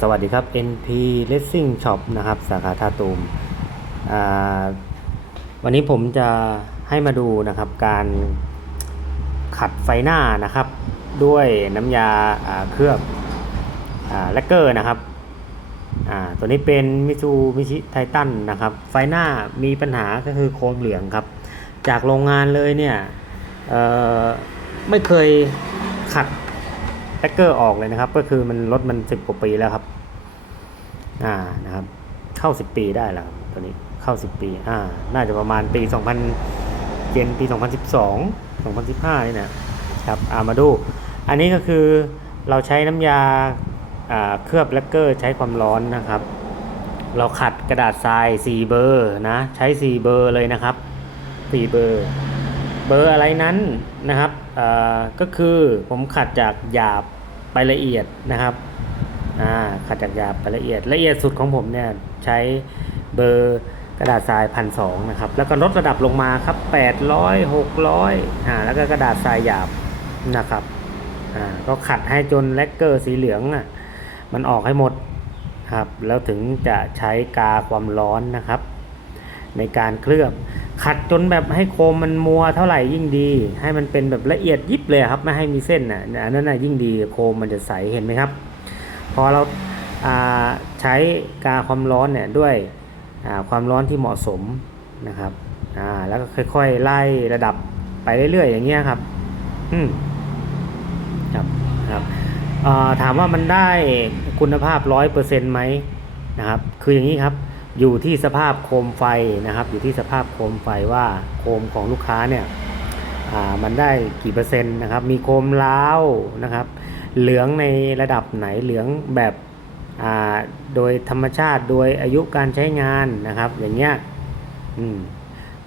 สวัสดีครับ NP Racing Shop นะครับ สาขาท่าตูมวันนี้ผมจะให้มาดูนะครับการขัดไฟหน้านะครับ ด้วยน้ำยาเคลือบแลกเกอร์นะครับตัวนี้เป็นมิซูมิชิไททันนะครับ ไฟหน้ามีปัญหาก็คือโคมเหลืองครับ จากโรงงานเลยเนี่ยไม่เคยขัด แท็กเกอร์ออกเลยนะครับ ก็คือมันรถมันสิบกว่าปีแล้วครับ อ่านะครับ เข้าสิบปีได้แล้วครับตัวนี้เข้าสิบปี อ่า น่าจะประมาณปีสองพันเจนปีสองพันสิบสองสองพันสิบห้านี่นะครับอ่ามาดู อันนี้ก็คือเราใช้น้ำยาอ่าเคลือบแลกเกอร์ใช้ความร้อนนะครับ เราขัดกระดาษทราย 4 เบอร์นะ ใช้ 4 เบอร์เลยนะครับ 4 เบอร์ เบอร์อะไรนั้นนะครับ ก็คือผมขัดจากหยาบไปละเอียดนะครับขัดจากหยาบไปละเอียด ละเอียดสุดของผมเนี่ยใช้เบอร์กระดาษทรายพันสองนะครับ แล้วก็ลดระดับลงมาครับ800 600อ่าแล้วก็กระดาษทรายหยาบนะครับอ่าก็ขัดให้จนแลกเกอร์สีเหลืองอะมันออกให้หมดครับแล้วถึงจะใช้กาความร้อนนะครับ ในการเคลือบ ขัดจนแบบให้โคมมันมัวเท่าไหร่ยิ่งดี ให้มันเป็นแบบละเอียดยิบเลยครับ ไม่ให้มีเส้นน่ะอันนั้นน่ะยิ่งดีโคมมันจะใสเห็นไหมครับ พอเราาใช้กาความร้อนเนี่ยด้วยความร้อนที่เหมาะสมนะครับแล้วก็ค่อยๆไล่ระดับไปเรื่อยๆอย่างเงี้ยครับอืมครับครับถามว่ามันได้คุณภาพร้อยเปอร์เซ็นต์ไหมนะครับ คืออย่างนี้ครับ อยู่ที่สภาพโคมไฟนะครับ อยู่ที่สภาพโคมไฟว่าโคมของลูกค้าเนี่ยมันได้กี่เปอร์เซ็นต์นะครับ มีโคมล้าวนะครับ เหลืองในระดับไหนเหลืองแบบโดยธรรมชาติโดยอายุการใช้งานนะครับ อย่างเงี้ย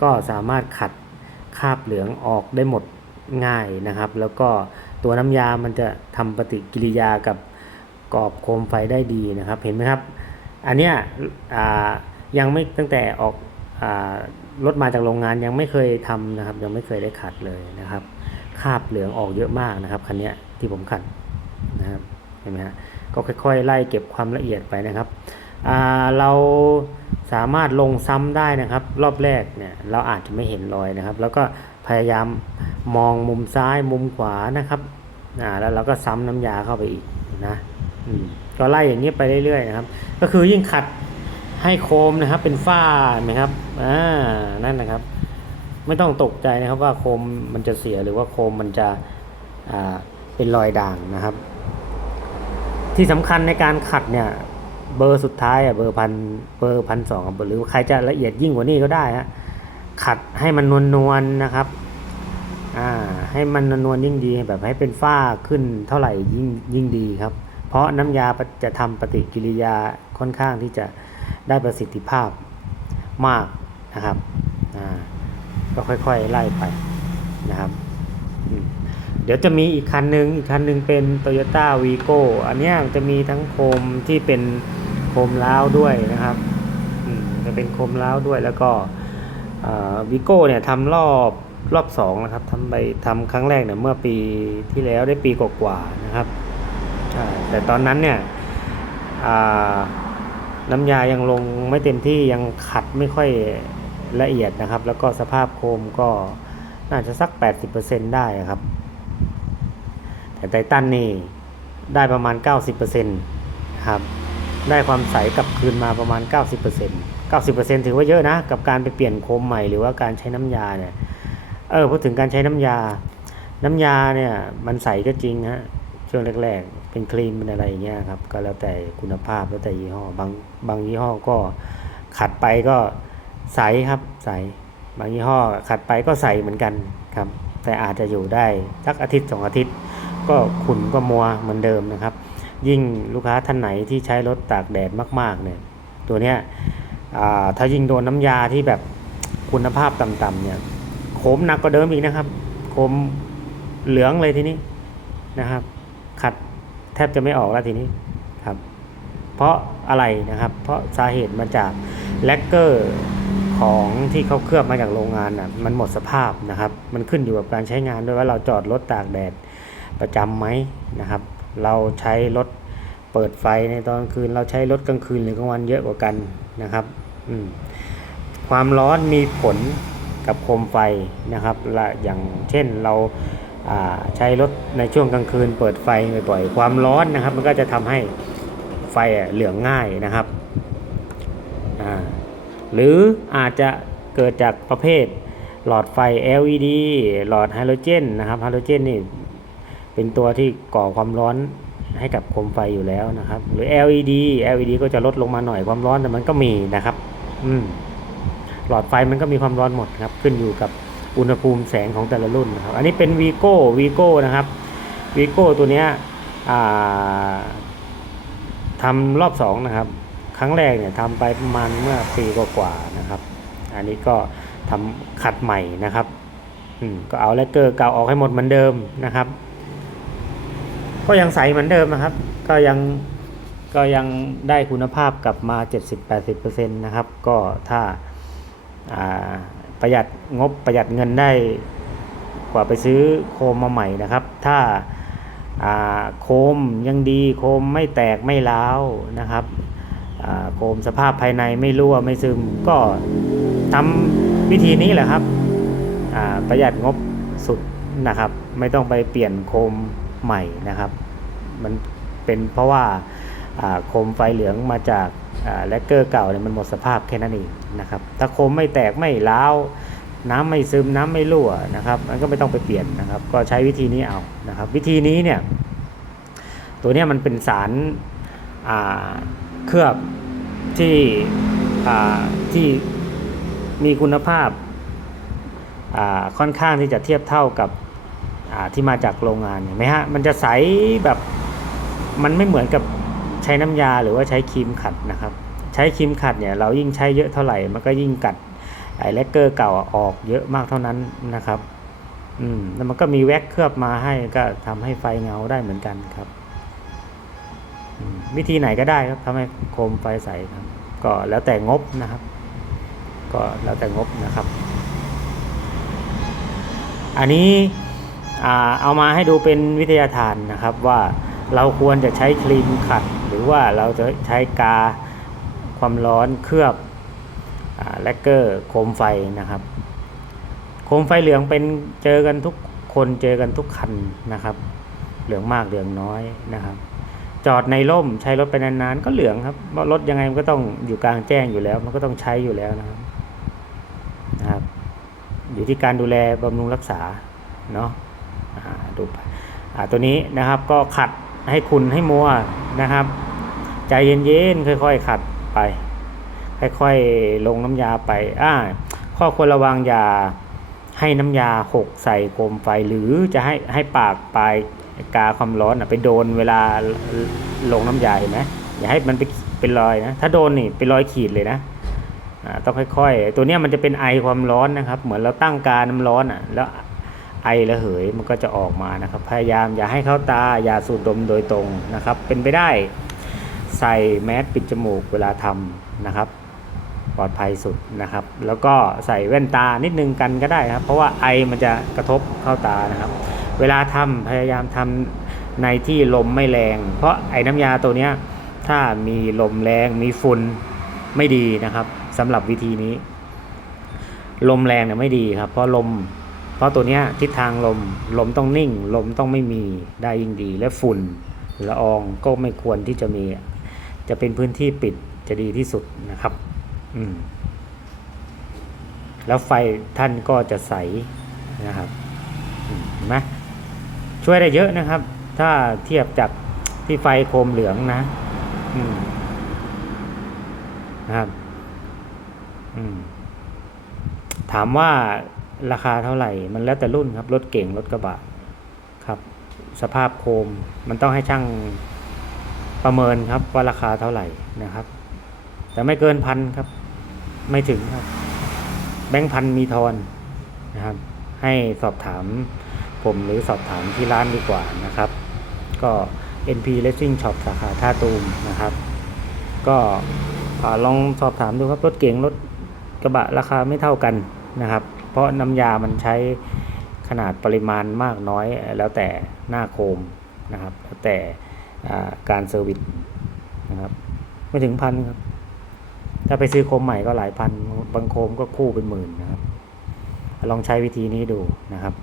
ก็สามารถขัดคราบเหลืองออกได้หมดง่ายนะครับ แล้วก็ตัวน้ำยามันจะทำปฏิกิริยากับกรอบโคมไฟได้ดีนะครับ เห็นไหมครับ อันเนี้ยยังไม่ตั้งแต่ออกรถมาจากโรงงานยังไม่เคยทำนะครับ ยังไม่เคยได้ขัดเลยนะครับคาบเหลืองออกเยอะมากนะครับคันเนี้ยที่ผมขัดนะครับเห็นไหมฮะก็ค่อยๆไล่เก็บความละเอียดไปนะครับเราสามารถลงซ้ำได้นะครับ รอบแรกเนี่ยเราอาจจะไม่เห็นรอยนะครับ แล้วก็พยายามมองมุมซ้ายมุมขวานะครับแล้วเราก็ซ้ำน้ำยาเข้าไปอีกนะอืม ก็ไล่อย่างนี้ไปเรื่อยๆนะครับ ก็คือยิ่งขัดให้โคมนะครับ เป็นฝ้านไหมครับอ่านั่นนะครับ ไม่ต้องตกใจนะครับว่าโคมมันจะเสียหรือว่าโคมมันจะอ่าเป็นรอยด่างนะครับ ที่สำคัญในการขัดเนี่ยเบอร์สุดท้ายอะเบอร์พันเบอร์พันสองหรือใครจะละเอียดยิ่งกว่านี้ก็ได้ฮะขัดให้มันนวลนวลๆนะครับอ่าให้มันนวลๆยิ่งดีแบบให้เป็นฝ้าขึ้นเท่าไหร่ยิ่งยิ่งดีครับ เพราะน้ำยาจะทำปฏิกิริยาค่อนข้างที่จะได้ประสิทธิภาพมากนะครับก็ค่อยๆไล่ไปนะครับเดี๋ยวจะมีอีกคันหนึ่งอีกคันหนึ่งเป็น Toyota Vigo อันนี้จะมีทั้งโคมที่เป็นโคมล้าวด้วยนะครับจะเป็นโคมล้าวด้วยแล้วก็วิโก้เนี่ยทำรอบรอบสองนะครับทำไปทำครั้งแรกเนี่ยเมื่อปีที่แล้วได้ปีกว่าๆนะครับ ใช่แต่ตอนนั้นเนี่ยน้ำยายังลงไม่เต็มที่ยังขัดไม่ค่อยละเอียดนะครับ แล้วก็สภาพโคมก็น่าจะสัก 80%ได้ครับ แต่ไททันนี่ได้ประมาณ 90%ครับ ได้ความใสกลับคืนมาประมาณ 90% 90%ถือว่าเยอะนะ กับการไปเปลี่ยนโคมใหม่หรือว่าการใช้น้ำยาเนี่ย เออพูดถึงการใช้น้ำยา น้ำยาเนี่ยมันใสก็จริงฮะ ช่วงแรกๆ เป็นครีมเป็นอะไรอย่างเงี้ยครับ ก็แล้วแต่คุณภาพแล้วแต่ยี่ห้อบางบางยี่ห้อก็ขัดไปก็ใสครับใสบางยี่ห้อขัดไปก็ใสเหมือนกันครับ แต่อาจจะอยู่ได้สักอาทิตย์สองอาทิตย์ ก็ขุ่นก็มัวเหมือนเดิมนะครับ ยิ่งลูกค้าท่านไหนที่ใช้รถตากแดดมากๆเนี่ยตัวเนี้ยถ้ายิ่งโดนน้ำยาที่แบบคุณภาพต่ำๆเนี่ยโคมหนักกว่าเดิมอีกนะครับ โคมเหลืองเลยทีนี้นะครับ ขัดแทบจะไม่ออกแล้วทีนี้ครับ เพราะอะไรนะครับ เพราะสาเหตุมาจากแลกเกอร์ของที่เขาเคลือบมาจากโรงงานอะมันหมดสภาพนะครับ มันขึ้นอยู่กับการใช้งานด้วยว่าเราจอดรถตากแดดประจำไหมนะครับ เราใช้รถเปิดไฟในตอนกลางคืน เราใช้รถกลางคืนหรือกลางวันเยอะกว่ากันนะครับความร้อนมีผลกับโคมไฟนะครับละอย่างเช่นเรา ใช้รถในช่วงกลางคืนเปิดไฟบ่อยๆ ความร้อนนะครับ มันก็จะทำให้ไฟอะเหลืองง่ายนะครับ หรืออาจจะเกิดจากประเภทหลอดไฟ LED หลอดไฮโดรเจนนะครับไฮโดรเจนนี่เป็นตัวที่ก่อความร้อนให้กับโคมไฟอยู่แล้วนะครับ หรือ LED LED ก็จะลดลงมาหน่อยความร้อนแต่มันก็มีนะครับ อืมหลอดไฟมันก็มีความร้อนหมดครับ ขึ้นอยู่กับ อุณหภูมิแสงของแต่ละรุ่นนะครับ อันนี้เป็น Vigo Vigo นะครับ Vigo ตัวเนี้ยทำรอบสองนะครับ ครั้งแรกเนี่ยทำไปประมาณเมื่อปีกว่าๆนะครับ อันนี้ก็ทำขัดใหม่นะครับก็เอาแลกเกอร์เก่าออกให้หมดเหมือนเดิมนะครับ ก็ยังใสเหมือนเดิมนะครับ ก็ยังก็ยังได้คุณภาพกลับมา 70-80%นะครับ ก็ถ้า ประหยัดงบประหยัดเงินได้กว่าไปซื้อโคมมาใหม่นะครับ ถ้าโคมยังดีโคมไม่แตกไม่ร้าวนะครับโคมสภาพภายในไม่รั่วไม่ซึมก็ทำวิธีนี้แหละครับประหยัดงบสุดนะครับ ไม่ต้องไปเปลี่ยนโคมใหม่นะครับ มันเป็นเพราะว่าโคมไฟเหลืองมาจาก แลกเกอร์เก่าเนี่ยมันหมดสภาพแค่นั้นเองนะครับถ้าโคมไม่แตกไม่ร้าวน้ำไม่ซึมน้ำไม่รั่วนะครับ มันก็ไม่ต้องไปเปลี่ยนนะครับ ก็ใช้วิธีนี้เอานะครับ วิธีนี้เนี่ยตัวนี้มันเป็นสาราเคลือบที่ที่มีคุณภาพาค่อนข้างที่จะเทียบเท่ากับที่มาจากโรงงานเห็นไหมฮะมันจะใสแบบมันไม่เหมือนกับ ใช้น้ำยาหรือว่าใช้ครีมขัดนะครับ ใช้ครีมขัดเนี่ยเรายิ่งใช้เยอะเท่าไหร่มันก็ยิ่งกัดไอ้แลกเกอร์เก่าออกเยอะมากเท่านั้นนะครับอืมแล้วมันก็มีแว็กเคลือบมาให้ก็ทำให้ไฟเงาได้เหมือนกันครับ วิธีไหนก็ได้ครับทำให้โคมไฟใสครับ ก็แล้วแต่งบนะครับ ก็แล้วแต่งบนะครับ อันนี้อเอามาให้ดูเป็นวิทยาทานนะครับว่าเราควรจะใช้ครีมขัด หรือว่าเราจะใช้กาความร้อนเคลือบอแลกเกอร์โคมไฟนะครับ โคมไฟเหลืองเป็นเจอกันทุกคนเจอกันทุกคันนะครับ เหลืองมากเหลืองน้อยนะครับ จอดในร่มใช้รถไปนานๆก็เหลืองครับเพราะรถยังไงมันก็ต้องอยู่กลางแจ้งอยู่แล้ว มันก็ต้องใช้อยู่แล้วนะครับนะครับ อยู่ที่การดูแลบำรุงรักษาเนาะดูไปตัวนี้นะครับก็ขัดให้คุณให้มัว นะครับ ใจเย็นๆค่อย ๆ ขัดไป ค่อยๆลงน้ำยาไปอ่าข้อควรระวังอย่าให้น้ำยาหกใส่โคมไฟหรือจะให้ให้ปากปลายกาความร้อนอะไปโดนเวลาลงน้ำยาเห็นไหมอย่าให้มันไปเป็นรอยนะถ้าโดนนี่เป็นรอยขีดเลยนะอ่าต้องค่อยๆ ตัวเนี้ยมันจะเป็นไอความร้อนนะครับ เหมือนเราตั้งกาน้ำร้อนอะแล้ว ไอระเหยมันก็จะออกมานะครับ พยายามอย่าให้เข้าตาอย่าสูดดมโดยตรงนะครับ เป็นไปได้ใส่แมสปิดจมูกเวลาทำนะครับ ปลอดภัยสุดนะครับ แล้วก็ใส่แว่นตานิดนึงกันก็ได้ครับ เพราะว่าไอมันจะกระทบเข้าตานะครับ เวลาทำพยายามทำในที่ลมไม่แรง เพราะไอ้น้ำยาตัวเนี้ยถ้ามีลมแรงมีฝุ่นไม่ดีนะครับสำหรับวิธีนี้ ลมแรงเนี่ยไม่ดีครับ เพราะลม ราะตัวเนี้ยทิศทางลมลมต้องนิ่ง ลมต้องไม่มีได้ยิ่งดี และฝุ่นละอองก็ไม่ควรที่จะมี จะเป็นพื้นที่ปิดจะดีที่สุดนะครับ อืม แล้วไฟท่านก็จะใสนะครับเห็นไหมช่วยได้เยอะนะครับ ถ้าเทียบจากที่ไฟโคมเหลืองนะ อืมนะครับ อืม ถามว่า ราคาเท่าไหร่ มันแล้วแต่รุ่นครับ รถเก่ง รถกระบะครับ สภาพโคมมันต้องให้ช่างประเมินครับว่าราคาเท่าไหร่นะครับ แต่ไม่เกินพันครับ ไม่ถึงครับ แบงค์พันมีทอนนะครับ ให้สอบถามผมหรือสอบถามที่ร้านดีกว่านะครับ ก็ NP Racing Shop สาขาท่าตูมนะครับ ก็อลองสอบถามดูครับ รถเก๋งรถกระบะราคาไม่เท่ากันนะครับ เพราะน้ำยามันใช้ขนาดปริมาณมากน้อยแล้วแต่หน้าโคมนะครับแล้วแต่การเซอร์วิสนะครับไม่ถึงพันครับ ถ้าไปซื้อโคมใหม่ก็หลายพัน บางโคมก็คู่เป็นหมื่นนะครับ ลองใช้วิธีนี้ดูนะครับ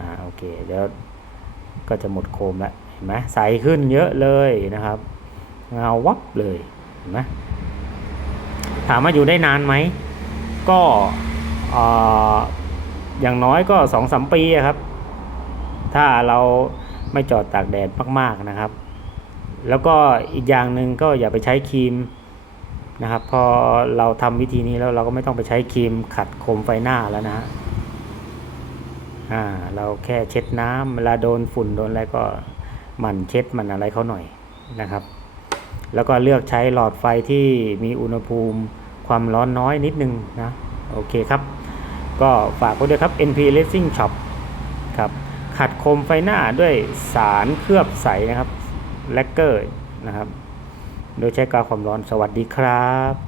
อ่าโอเคเดี๋ยวก็จะหมดโคมแล้วเห็นไหมใสขึ้นเยอะเลยนะครับเงาวับเลยเห็นไหมถามว่าอยู่ได้นานไหม ก็ออย่างน้อยก็สองสามปีครับ ถ้าเราไม่จอดตากแดดมากๆนะครับ แล้วก็อีกอย่างหนึ่งก็อย่าไปใช้ครีมนะครับ พอเราทำวิธีนี้แล้วเราก็ไม่ต้องไปใช้ครีมขัดโคมไฟหน้าแล้วนะฮะอ่าเราแค่เช็ดน้ำเวลาโดนฝุ่นโดนอะไรก็หมั่นเช็ดมันอะไรเขาหน่อยนะครับ แล้วก็เลือกใช้หลอดไฟที่มีอุณหภูมิ ความร้อนน้อยนิดนึงนะโอเคครับ ก็ฝากไว้ด้วยครับ NP Racing Shop ครับขัดโคมไฟหน้าด้วยสารเคลือบใสนะครับแลกเกอร์นะครับ โดยใช้กาวความร้อนสวัสดีครับ